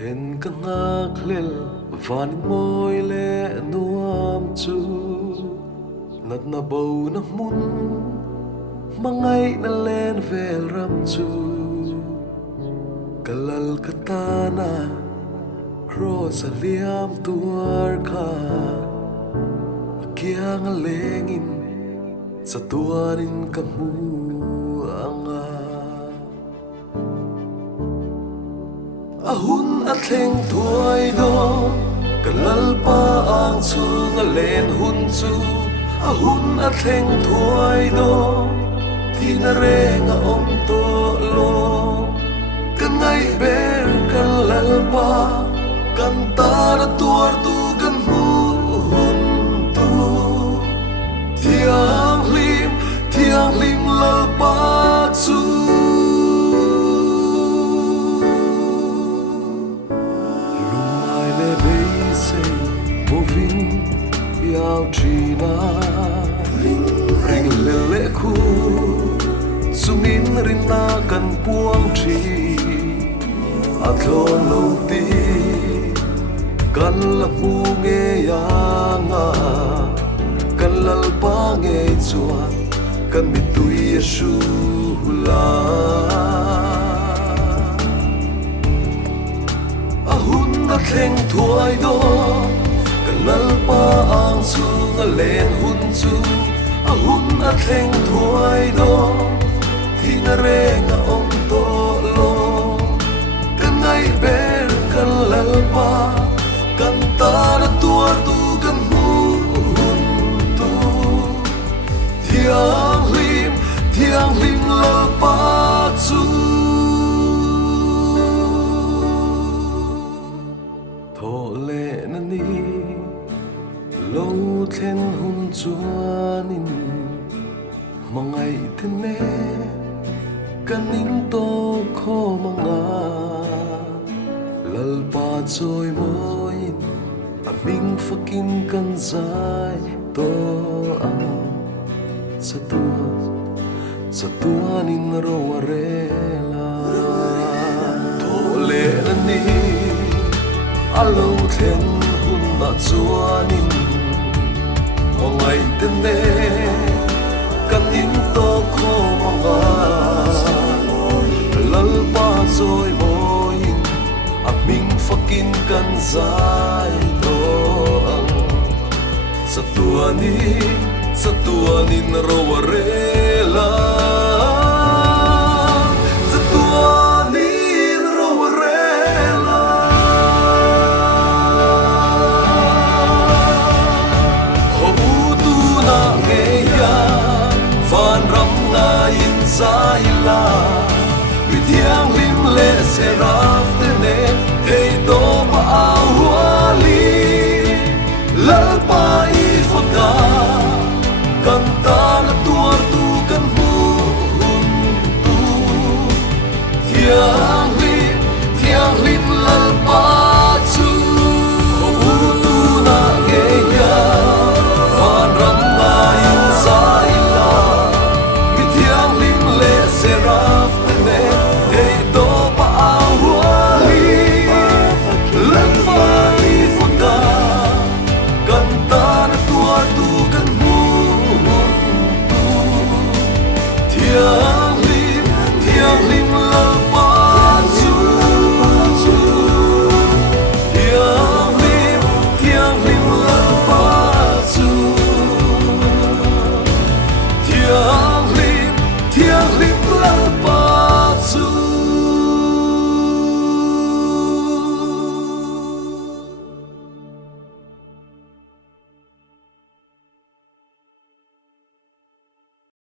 Hen ka ngak lel van moi le nuam chu nat na bo na mun mangai na len vel ram chu kalal katana cross aliam tuar kha kiang lengin sa tuarin kamu anga ahun atleng tuai do kalal pa ang chu nga len hun chu ahun atleng tuai do tinare nga om to lo kan ngai ber kalal pa kan tar tuar tu kan hu hun tu thiang lim lal pa chu yao trina ring lele khu sungin rin na kan puang tri atlon lo ti kan la pu nge yanga kan lal pa nge chuan kan mi tui yesu la ahun na thleng thuai do kalal pa ang chu nga len hun chu ahun a thleng thuai do hinare nga om to lo kan ngai ber kalal pa kan tar tuar tu kan hu hun tu thiang lim lal pa chu tho le na ni lâu then hun chuanin mangai tene kanin to kho manga lal pa choi moin a ming fakin kan zai to ang satuanin ro arela to le ni alo then hun na chuanin mangai tene kanin to kho manga lal pa zoi moin a ming fakin kan zai do ang satuanin ro arela Zaila Vidyang lim le seraf tene Hey do pa awali Lalpa ifaka Kanta na tuar tu kan hun tu